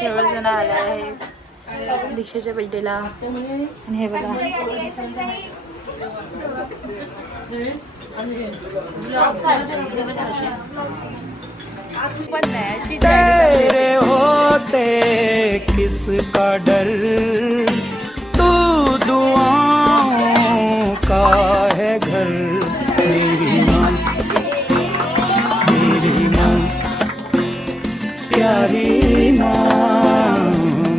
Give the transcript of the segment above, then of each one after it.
सर्वजण आले आहे दीक्षेच्या बड्डेला. आणि हे बघा पण नाही अशी तेरे होते किसका डर, तू दुआओं का है घर. मेरी माँ प्यारी माँ,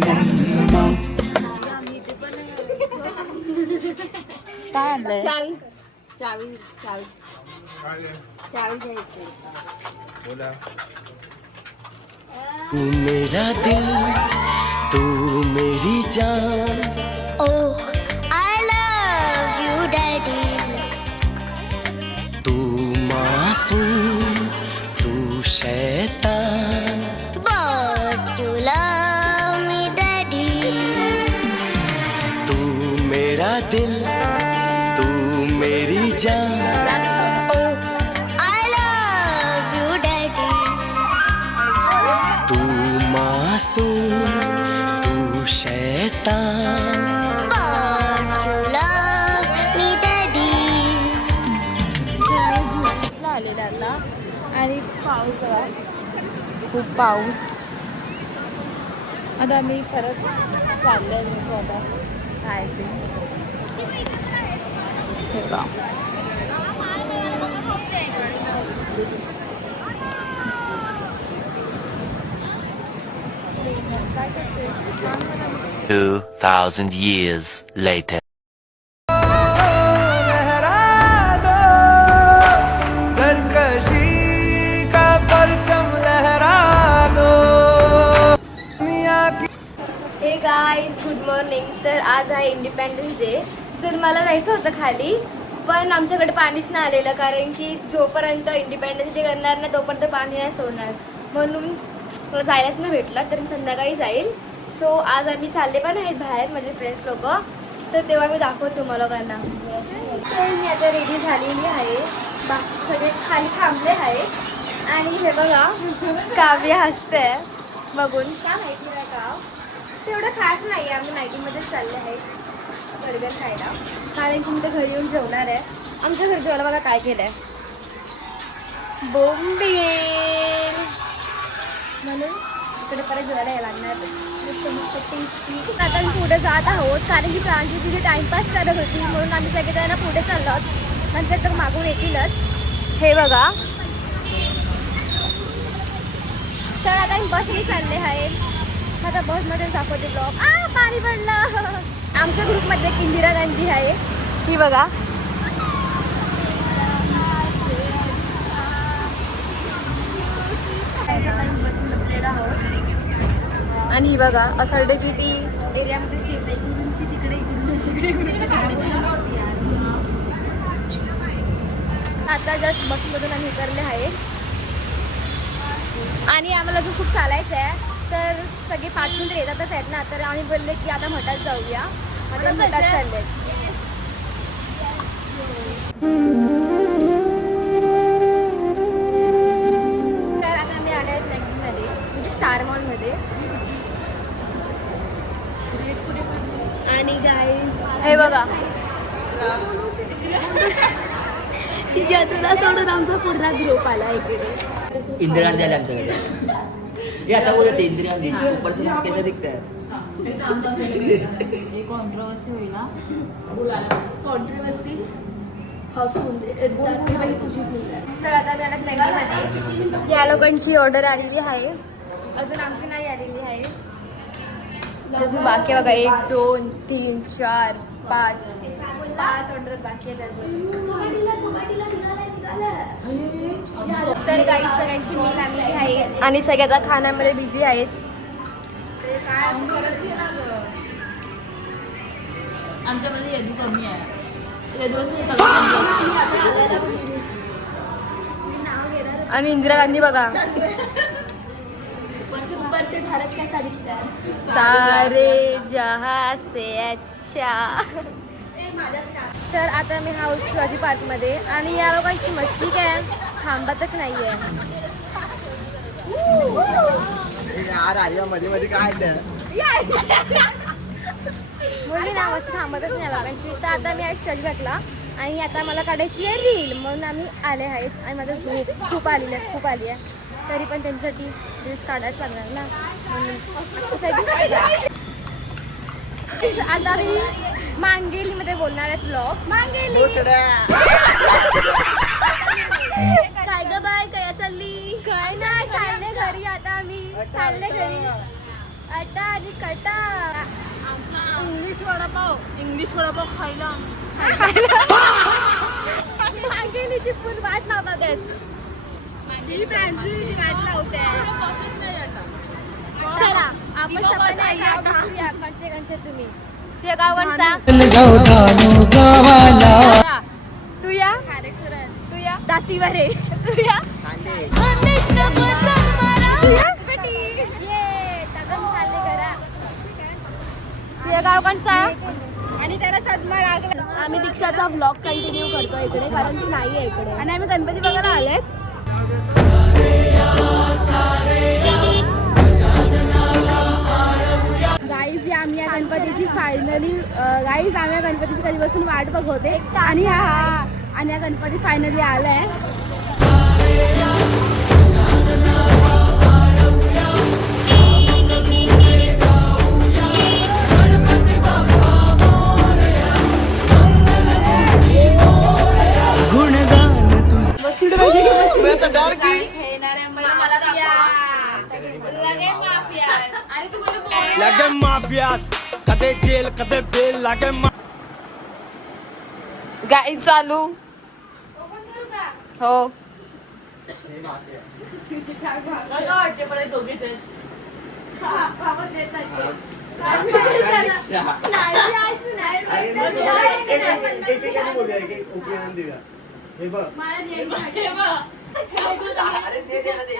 मम्मा. काय आणलंय? चावी घ्यायची. तू मेरा दिल, तू मेरी जान. Oh, I love you, Daddy. तू मासूम, तू शैतान. But you love me, Daddy. तू मेरा दिल, तू मेरी जान. Oh, I love you, Daddy. तू मासूम, तू शैतान. But you love me, Daddy. आम्ही आलेले आता आणि पाऊस बघा खूप पाऊस. आता आम्ही परत चालले आता काय ते हे बघा. Two 2,000 years later. लहरा दो, सरकशी का परचम लहरा दो. मियाँ की हे गाईज गुड मॉर्निंग. तर आज आहे इंडिपेंडन्स डे. तर मला जायचं होतं खाली, पण आमच्याकडे पाणीच नाही आलेलं, कारण की जोपर्यंत इंडिपेंडन्स डे करणार नाही तोपर्यंत पाणी नाही सोडणार, म्हणून मला जायलाच नाही भेटलं. तर मी संध्याकाळी जाईल. सो आज आम्ही चालले पण आहेत बाहेर, माझे फ्रेंड्स लोक. तर तेव्हा मी दाखवतो तुम्हाला लोकांना. तर मी आता रेडी झालेली आहे, बाकी सगळे खाली थांबले आहे. आणि हे बघा काव्य हसते बघून. काय माहिती नाही का, तेवढं खास नाही आहे. आम्ही नाईटीमध्येच चालले आहे बर्गर खायला, कारण की मी तर घरी येऊन जेवणार आहे. आमच्या घरी जेवायला बघा काय केलं आहे, बोंबील, म्हणून इकडे परत जेवायला यायला लागणार. आता आम्ही पुढे जात आहोत, कारण की प्रांजली तिथे टाइमपास करत होती, म्हणून आम्ही सगळेजण पुढे चाललो आहोत. नंतर तर मागून येतीलच. हे बघा, तर आता आम्ही बसने चालले आहेत. आता बसमध्ये दाखवते ब्लॉग. पाणी पडलं. आमच्या ग्रुपमध्ये एक इंदिरा गांधी आहे, ही बघा. बसलेला आहोत आणि ही बघा असं वाटतं की ती एरियामध्ये फिरते, इकडूनची तिकडे, इकडूनची तिकडे. आता जस्ट बसमधून आम्ही उतरले आहे आणि आम्हाला अजून खूप चालायचं आहे. तर सगळे पाठवून तर येतातच आहेत ना, तर आम्ही बोलले की आता मठात जाऊया. आता मठात चालले. तर आता आम्ही आले आहेत नक्कीमध्ये, म्हणजे स्टार मॉलमध्ये. आणि गाईज हे बघा, या तुला सोडून आमचा पूर्ण ग्रुप आला इकडे. इंदिरा गांधी आले आमच्याकडे. हे आता बोलत इंदिरा गांधी ऊपर से कैसे दिखता है. कॉन्ट्रोवर्सी होईल ना. कॉन्ट्रोवर्सी हसून तुझी. तर आता मी आला नगीमध्ये. या लोकांची ऑर्डर आलेली आहे, अजून आमची नाही आलेली आहे. अजून बाकी बघा 1 2 3 4 5 ऑर्डर बाकी आहेत अजून. तर काही सगळ्यांची मील आणलेली आहे आणि सगळे आता खाण्यामध्ये बिझी आहेत. आमच्यामध्ये यदू कमी आहे. आणि इंदिरा गांधी बघा, भारत कैसा दिखता है? सारे जहां से अच्छा. तर आता मी हा शिवाजी पार्कमध्ये, आणि या लोकांची मस्ती काय थांबतच नाही आहे. मध्ये मध्ये काय मुली नावाचं थांबतच नाही लोकांची. तर आता मी आज स्टडी घातला आणि आता मला काढायची आहे रील, म्हणून आम्ही आले आहेत. आणि माझं झोप खूप आली आहे, तरी पण त्यांच्यासाठी रील्स काढायच लागणार ना, म्हणून आता मी मांगेलीमध्ये बोलणार आहे ब्लॉग. मांगेली काय ग बाय, काय चालली? काय नाही, चालले घरी. आता आम्ही चालले घरी. अटा आणि कटा. इंग्लिश वडापाव खायला मांगेलीची फुल वाट लावतात आहेत. चला आपण सगळ्यांना कणसे तुम्ही ते गाव कोणता? तू या दातीवरे. तू या चालले करा. तुझ्या गाव कोणता? आणि त्याला सदमा लागला. आम्ही दीक्षाचा ब्लॉग कंटिन्यू करतो इकडे, कारण ती नाही आहे इकडे. आणि आम्ही गणपती बघायला आलेत. गाईज आम्ही या गणपतीची कधीपासून वाट बघते आणि या गणपती फायनली आलाय. लागे माफियास कदे जेल कदे बेल लागे गाई चालू हो. हे बघ अरे दे दे दे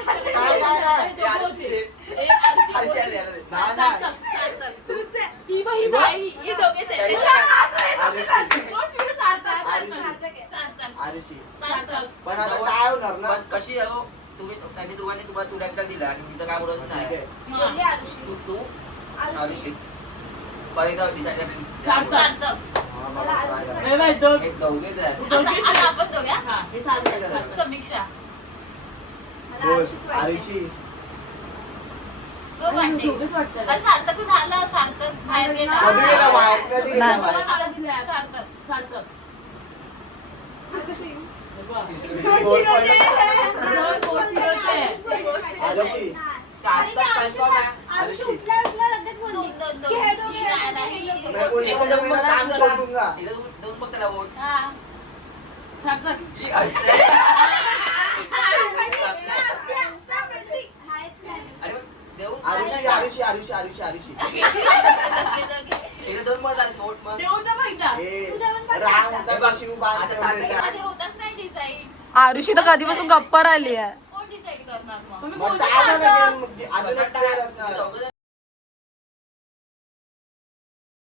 पण आता काय होणार ना. पण कशी आहे हो? त्यांनी तुम्हाला तुला एकदा दिला आणि मी तर काय बोलत नाही. तू आरुषी परत एकदा डिसाईड समीक्षा आरुषी सार्थक झालं. सार्थक बाहेर गेला. कधी गेला बाहेर, कधी गेला बाहेर. सार्थक आरुषी सार्थक कशा काय आरुषी दोन बघ त्याला वोट आरुषी आरुषी आरुषी आरुषी आरुषी दोन मत झाले वोट मग राम होता शिव आता सार्थक होतच नाही डिसाईड. आरुषी तर कधीपासून गप्पा राहिली आहे. कोण डिसाईड करणार मग? मग काय